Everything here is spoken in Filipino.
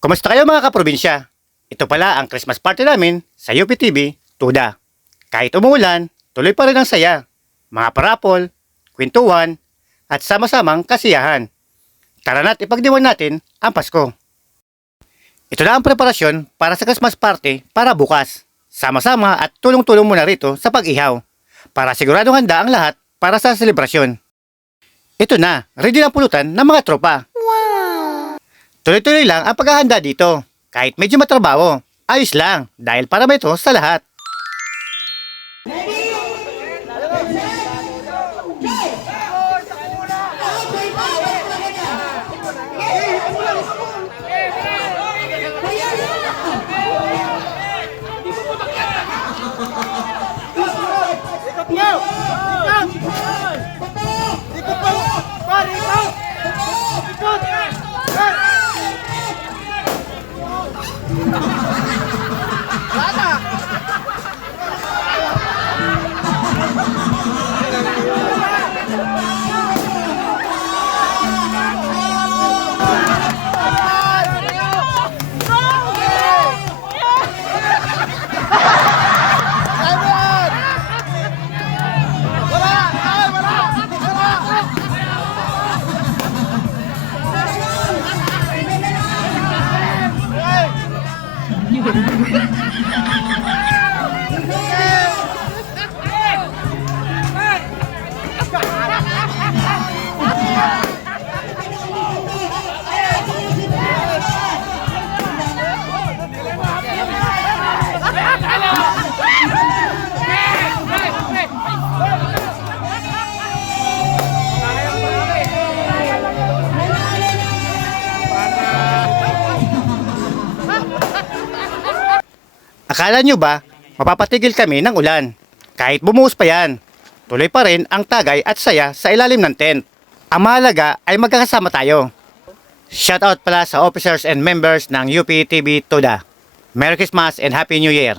Kumusta kayo mga kaprobinsya? Ito pala ang Christmas party namin sa UPTV, Tuda. Kahit umuulan, tuloy pa rin ang saya. Mga parapol, kwentuhan, at sama-samang kasiyahan. Tara na't ipagdiwan natin ang Pasko. Ito na ang preparasyon para sa Christmas party para bukas. Sama-sama at tulong-tulong muna rito sa pag-ihaw para siguradong handa ang lahat para sa selebrasyon. Ito na, ready ang pulutan ng mga tropa. Tuloy-tuloy lang ang paghahanda dito. Kahit medyo matrabaho, ayos lang dahil para ito sa lahat. Akala nyo ba, mapapatigil kami ng ulan? Kahit bumuhos pa yan, tuloy pa rin ang tagay at saya sa ilalim ng tent. Ang mahalaga ay magkakasama tayo. Shoutout pala sa officers and members ng UPTV Tuda. Merry Christmas and Happy New Year!